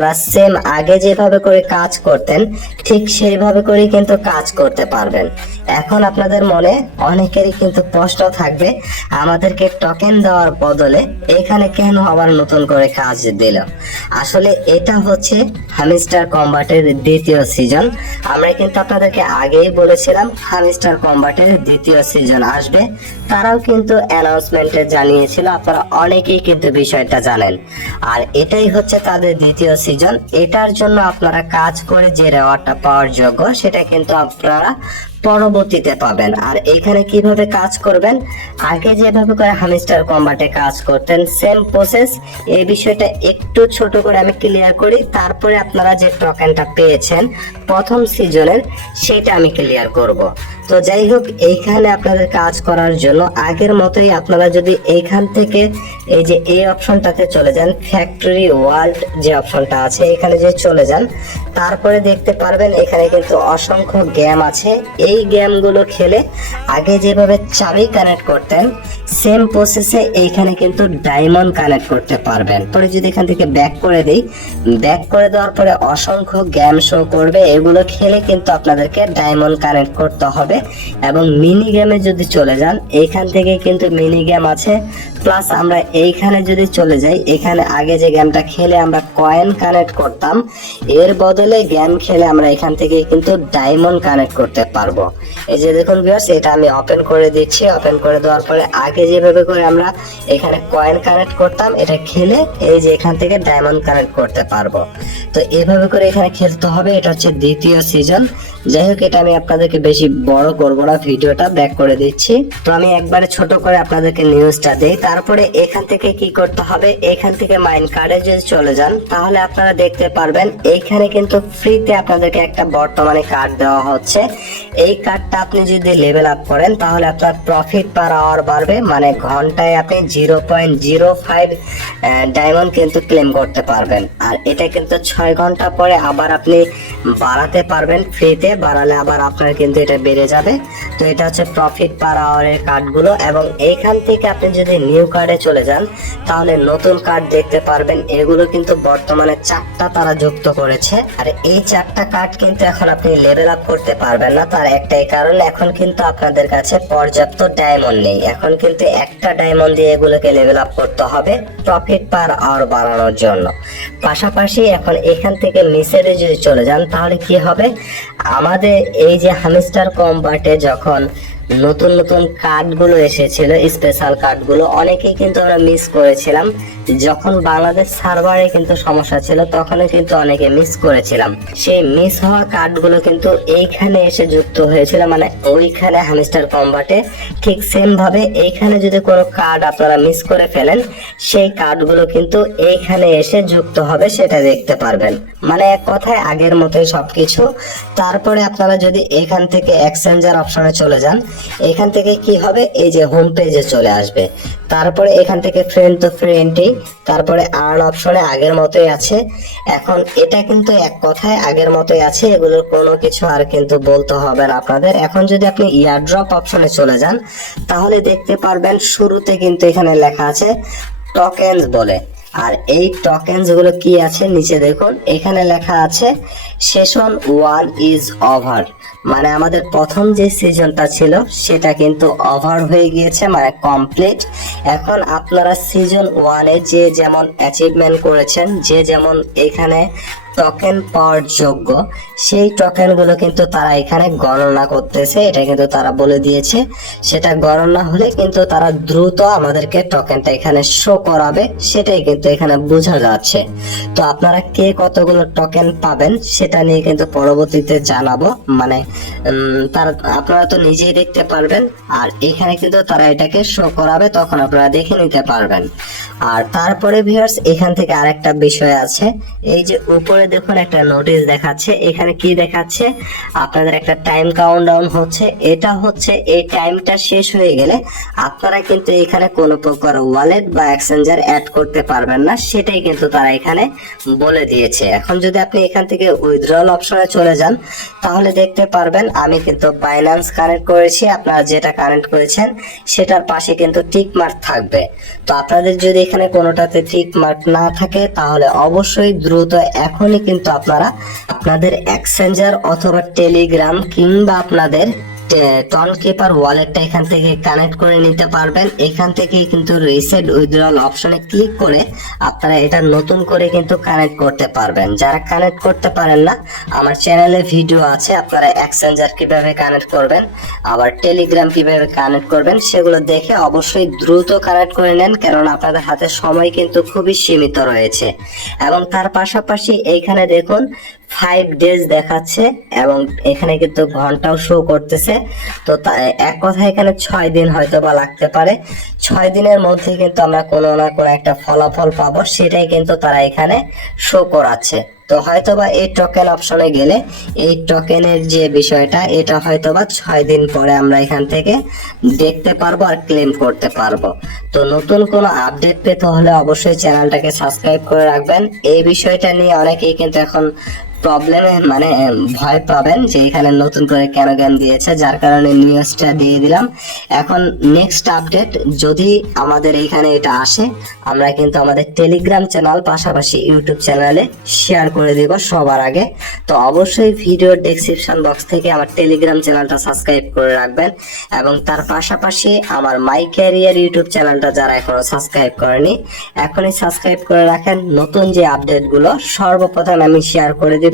আপনারা সেম আগে যেভাবে করে কাজ করতেন ঠিক সেইভাবে করে কিন্তু কাজ করতে পারবেন। এখন আপনাদের মনে অনেকেরই কিন্তু প্রশ্ন থাকবে, আমাদেরকে টোকেন দেওয়ার বদলে এখানে কেন আবার নতুন করে কাজ দিল। আসলে এটা হচ্ছে হামিস্টার কম্বাটের দ্বিতীয় সিজন। আমরা কিন্তু আপনাদেরকে আগেই বলেছিলাম হামিস্টার কম্বাটের দ্বিতীয় সিজন আসবে, তারাও কিন্তু অ্যানাউন্সমেন্টে জানিয়েছিল, আপনারা অনেকেই কিন্তু বিষয়টা জানেন। আর এটাই হচ্ছে তাদের দ্বিতীয় সিজন। এটার জন্য আপনারা কাজ করে যে রেওয়ার্ডটা পাওয়ার যোগ্য সেটা কিন্তু আপনারা পরবর্তীতে পাবেন। আর এখানে কিভাবে কাজ করবেন, আগে যেভাবে করে হামিস্টার কম্বাটে কাজ করতেন সেম প্রসেস। এই বিষয়টা একটু ছোট করে আমি ক্লিয়ার করি, তারপরে আপনারা যে টোকেনটা পেয়েছেন প্রথম সিজনের সেটা আমি ক্লিয়ার করব। তো যাই হোক, এইখানে আপনাদের কাজ করার জন্য আগের মতোই আপনারা যদি এইখান থেকে এই যে এই অপশনটাতে চলে যান, ফ্যাক্টরি ওয়ার্ল্ড যে অপশনটা আছে এখানে যে চলে যান, তারপরে দেখতে পারবেন এখানে কিন্তু অসংখ্য গেম আছে। এই গেমগুলো খেলে আগে যেভাবে চাবি কানেক্ট করতেন সেম প্রসেসে এইখানে কিন্তু ডায়মন্ড কানেক্ট করতে পারবেন। পরে যদি এখান থেকে ব্যাক করে দিই, ব্যাক করে দেওয়ার পরে অসংখ্য গেম শো করবে, এগুলো খেলে কিন্তু আপনাদেরকে ডায়মন্ড কানেক্ট করতে হবে। এবং মিনি গেমে যদি চলে যান, এইখান থেকে কিন্তু মিনি গেম আছে। প্লাস আমরা এইখানে যদি চলে যাই, এখানে আগে যে গেমটা খেলে আমরা কয়েন কানেক্ট করতাম, এর বদলে গেম খেলে আমরা এখান থেকে কিন্তু ডায়মন্ড কানেক্ট করতে পারবো। এই যে দেখুন ভিউয়ার্স, এটা আমি ওপেন করে দিচ্ছি। ওপেন করে দেওয়ার পরে আগে যেভাবে করে আমরা এখানে কয়েন কানেক্ট করতাম, এটা খেলে এই যে এখান থেকে ডায়মন্ড কানেক্ট করতে পারবো। তো এভাবে করে এখানে খেলতে হবে। এটা হচ্ছে দ্বিতীয় সিজন। যাই হোক, এটা আমি আপনাদেরকে বেশি বড় করবো না, ভিডিওটা ব্যাক করে দিচ্ছি। তো আমি একবারে ছোট করে আপনাদেরকে নিউজটা দেই। তারপরে এখান থেকে কি করতে হবে, এখান থেকে মাইন কার্ডে যদি চলে যান তাহলে আপনারা দেখতে পারবেন এইখানে কিন্তু ফ্রিতে আপনাদেরকে একটা বর্তমানে কার্ড দেওয়া হচ্ছে। এই কার্ডটা আপনি যদি লেভেল আপ করেন তাহলে আপনার প্রফিট পার আওয়ার বাড়বে, মানে ঘন্টায় আপনি 0.05 ডায়মন্ড কিন্তু ক্লেম করতে পারবেন। আর এটা কিন্তু 6 ঘন্টা পরে আবার আপনি বাড়াতে পারবেন, ফ্রিতে বাড়ালে আবার আপনার কিন্তু এটা বেড়ে যাবে। তো এটা হচ্ছে প্রফিট পার আওয়ারের কার্ডগুলো। এবং এইখান থেকে আপনি যদি নিউ কার্ডে চলে যান তাহলে নতুন কার্ড দেখতে পারবেন। এগুলো কিন্তু বর্তমানে 4টা তারা যুক্ত করেছে। আর এই 4টা কার্ড কিন্তু এখন আপনি লেভেল আপ করতে পারবেন না, তার একটাই কারণ, এখন কিন্তু আপনাদের কাছে পর্যাপ্ত ডায়মন্ড নেই। এখন কিন্তু একটা ডায়মন্ড দিয়ে এগুলোকে লেভেল আপ করতে হবে প্রফিট পার আওয়ার বাড়ানোর জন্য। পাশাপাশি এখন এখান থেকে মেসেজে যদি চলে যান তাহলে কি হবে, আমাদের এই যে হামিস্টার কম্বাটে যখন নতুন নতুন কার্ডগুলো এসেছিল, স্পেশাল কার্ডগুলো অনেকেই কিন্তু আমরা মিস করেছিলাম। যখন বাংলাদেশ সার্ভারে কিন্তু সমস্যা ছিল তখনও কিন্তু অনেকে মিস করেছিলাম। সেই মিস হওয়া কার্ডগুলো কিন্তু এইখানে এসে যুক্ত হয়েছিল, মানে ওইখানে হামিস্টার কম্বাটে। ঠিক সেম ভাবে এইখানে যদি কোনো কার্ড আপনারা মিস করে ফেলেন সেই কার্ডগুলো কিন্তু এইখানে এসে যুক্ত হবে, সেটা দেখতে পারবেন। মানে এক কথায় আগের মতোই সবকিছু। তারপরে আপনারা যদি এখান থেকে এক্সচেঞ্জার অপশনে চলে যান, এখান থেকে কি হবে, এই যে হোম পেজে চলে আসবে। তারপরে এখান থেকে ফ্রেন্ড টু ফ্রেন্ডই, তারপরে আর্ন অপশনে আগের মতোই আছে। এখন এটা কিন্তু এক কথায় আগের মতোই আছে, এগুলোর কোনো কিছু আর কিন্তু বলতে হবে না আপনাদের। এখন যদি আপনি ইয়ারড্রপ অপশনে চলে যান তাহলে দেখতে পারবেন শুরুতে কিন্তু এখানে লেখা আছে টোকেনস বলে। আর এই টোকেনস গুলো কি আছে নিচে দেখুন, এখানে লেখা আছে সেশন 1 ইজ ওভার। মানে আমাদের প্রথম যে সিজনটা ছিল সেটা কিন্তু ওভার হয়ে গিয়েছে, মানে কমপ্লিট। এখন আপনারা সিজন 1-এ যে যেমন অ্যাচিভমেন্ট করেছেন, যে যেমন এখানে টোকেন পাওয়ার যোগ্য, সেই টোকেন গুলো কিন্তু তারা এখানে গণনা করতেছে। এটা কিন্তু তারা বলে দিয়েছে, সেটা গণনা হলে কিন্তু তারা দ্রুত আমাদেরকে টোকেনটা এখানে শো করাবে, সেটাই কিন্তু এখানে বোঝা যাচ্ছে। তো আপনারা কে কতগুলো টোকেন পাবেন সেটা নিয়ে কিন্তু পরবর্তীতে জানাবো, মানে আপনারা তো নিজেই দেখতে পারবেন। আর এখানে কিন্তু তারা এটাকে শো করাবে, তখন আপনারা দেখে নিতে পারবেন। আর তারপরে ভিউয়ার্স এখান থেকে আরেকটা বিষয় আছে, এই যে উপরে দেখুন একটা নোটিশ দেখাচ্ছে, এখানে কি দেখাচ্ছে আপনাদের একটা টাইম কাউন্টডাউন হচ্ছে। এটা হচ্ছে এই টাইমটা শেষ হয়ে গেলে আপনারা কিন্তু এখানে কোনো প্রকার ওয়ালেট বা এক্সচেঞ্জার অ্যাড করতে পারবেন না, সেটাই কিন্তু তারা এখানে বলে দিয়েছে। এখন যদি আপনি এখান থেকে উইথড্রল অপশনে চলে যান তাহলে দেখতে পারবেন আমি কিন্তু বাইন্যান্স কানেক্ট করেছি, আপনারা যেটা কানেক্ট করেছেন সেটার পাশে কিন্তু টিক মার্ক থাকবে। তো আপনাদের যদি এখানে কোনোটাতে টিক মার্ক না থাকে তাহলে অবশ্যই দ্রুত এখনই কিন্তু আপনারা আপনাদের এক্সচেঞ্জার অথবা টেলিগ্রাম কিংবা আপনাদের টন কিপার ওয়ালেটটা এখান থেকে কানেক্ট করে নিতে পারবেন। এখান থেকেই কিন্তু রিসেট উইথড্রল অপশনে ক্লিক করে আপনারা এটা নতুন করে কিন্তু কানেক্ট করতে পারবেন। যারা কানেক্ট করতে পারেন না, আমার চ্যানেলে ভিডিও আছে, আপনারা এক্সচেঞ্জার কিভাবে কানেক্ট করবেন আবার টেলিগ্রাম কিভাবে কানেক্ট করবেন সেগুলো দেখে অবশ্যই দ্রুত কানেক্ট করে নেন, কারণ আপনাদের হাতে সময় কিন্তু খুবই সীমিত রয়েছে। এবং তার পাশাপাশি এইখানে দেখুন 5 ডেজ দেখাচ্ছে এবং এখানে কিন্তু ঘন্টাও শো করতেছে। তো এক কথা এখানে 6 দিন হয়তো বা লাগতে পারে। 6 দিনের মধ্যে কিন্তু আমরা কোনো না কোনো একটা ফলাফল পাবো, সেটাই কিন্তু তারা এখানে শো করাচ্ছে। তো হয়তোবা এই টোকেন অপশনে গেলে এই টোকেনের যে বিষয়টা এটা হয়তোবা 6 দিন পরে আমরা এখান থেকে দেখতে পারবো আর ক্লেম করতে পারবো। তো নতুন কোনো আপডেট পেতে হলে অবশ্যই চ্যানেলটাকে সাবস্ক্রাইব করে রাখবেন। এই বিষয়টা নিয়ে অনেকেই কিন্তু এখন প্রবলেমে মানে ভয় পাবেন যে এখানে নতুন করে কেন জ্ঞান দিয়েছে, যার কারণে নিউজটা দিয়ে দিলাম। এখন নেক্সট আপডেট যদি আমাদের এইখানে এটা আসে আমরা কিন্তু আমাদের টেলিগ্রাম চ্যানেল পাশাপাশি ইউটিউব চ্যানেলে শেয়ার করে দেব সবার আগে। তো অবশ্যই ভিডিওর ডেসক্রিপশন বক্স থেকে আমার টেলিগ্রাম চ্যানেলটা সাবস্ক্রাইব করে রাখবেন এবং তার পাশাপাশি আমার মাই ক্যারিয়ার ইউটিউব চ্যানেলটা যারা এখনো সাবস্ক্রাইব করেনি এখনই সাবস্ক্রাইব করে রাখেন। নতুন যে আপডেটগুলো সর্বপ্রথম আমি শেয়ার করে দিব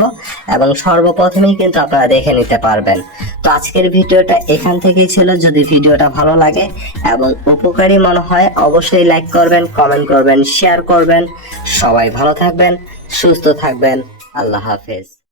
এবং সর্বপ্রথমেই কিন্তু আপনারা দেখে নিতে পারবেন। তো আজকের ভিডিওটা এখান থেকেই ছিল। যদি ভিডিওটা ভালো লাগে এবং উপকারী মনে হয় অবশ্যই লাইক করবেন, কমেন্ট করবেন, শেয়ার করবেন। সবাই ভালো থাকবেন, সুস্থ থাকবেন। আল্লাহ হাফেজ।